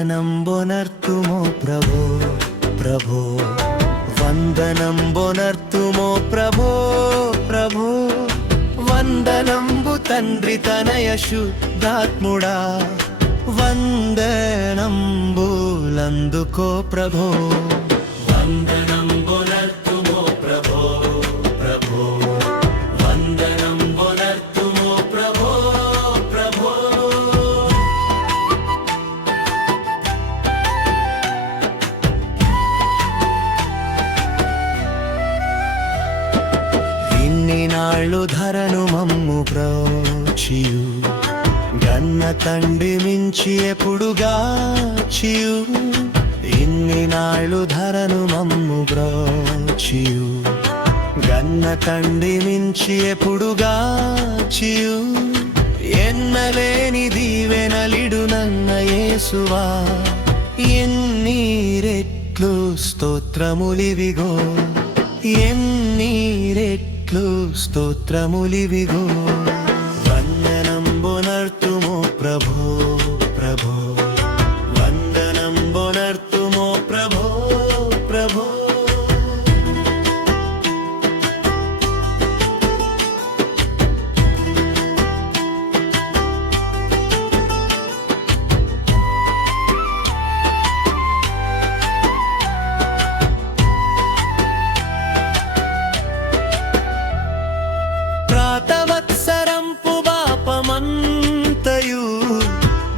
వందనంబొనర్తుమో ప్రభో ప్రభో వందనంబొనర్తుమో ప్రభో ప్రభో వందనంబు తండ్రి తనయ శుద్ధాత్ముడా వందనంబులందుకో ప్రభో వందనంబొనర్తుమో ప్రభో ప్రభో వందనంబొనర్తుమో ప్రభో ప్రభో ఇన్ని నాళ్ళు ధరను మమ్ము బ్రోచియు గన్న తండ్రి మించి ఎప్పుడుగాచియు ఇన్ని నాళ్ళు ధరను మమ్ము బ్రోచియు గన్న తండ్రి మించి ఎప్పుడుగాచియు ఎన్నలేని దీవెనలిడు నన్న యేసువా ఎన్ని రెట్లు స్తోత్రములివిగో ఎన్ని రెట్లు స్తోత్రములివిగో వందనంబొనర్తుమో ప్రభో ప్రభో వందనంబొనర్తుమో ప్రభో ప్రభో ప్రాతవత్సరంపు బాపమంతయు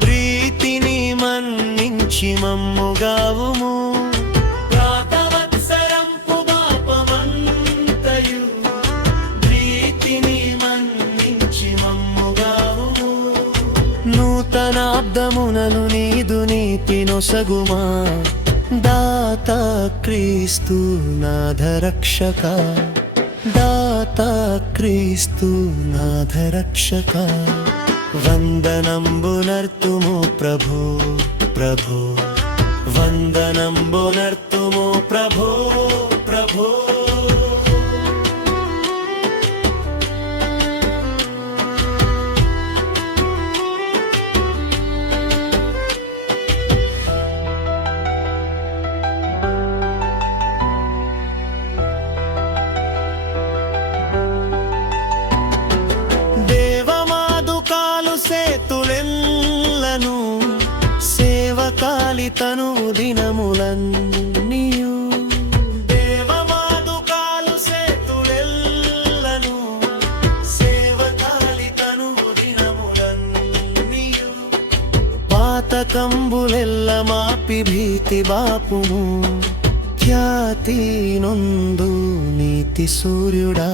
ప్రీతిని మన్నించి మమ్ముగావుము ప్రాతవత్సరంపు బాపమంతయు ప్రీతిని మన్నించి మమ్ముగావుము నూతనాబ్దమునను నీదు నీతి నొసగుమా దాత క్రీస్తు నాథరక్షక దాత క్రీస్తు నాథరక్షక వందనంబునర్తుమో ప్రభో ప్రభో వందనంబునర్తుమో ప్రభో ప్రభో సేతులెల్లను సేవకాలితను దినములన్నీయు దేవమాదుకాలు సేతులెల్లను సేవకాలితను దినములన్నీయు పాతకంబులెల్ల మాపి భీతి బాపుము ఖ్యాతి నొందు నీతి సూర్యుడా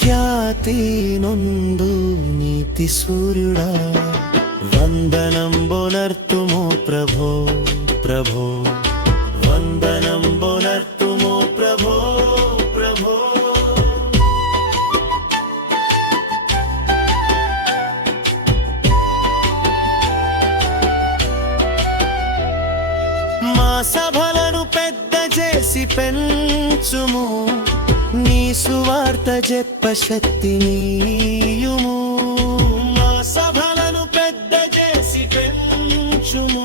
ఖ్యాతి నొందు నీతి సూర్యుడా వందనంబొనర్తుమో ప్రభో ప్రభో వందనంబొనర్తుమో ప్రభో ప్రభో మా సభలను పెద్ద చేసి పెంచుము నీ సువార్త చెప్ప శక్తినియుము మా సభలను పెద్ద చేసి పెంచుము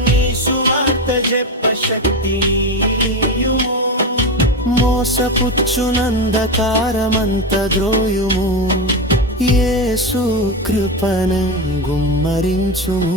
నీ సువార్త చెప్ప శక్తినియుము మోసపుచ్చునందకారమంత ద్రోయుము యేసు కృపను గుమ్మరించుము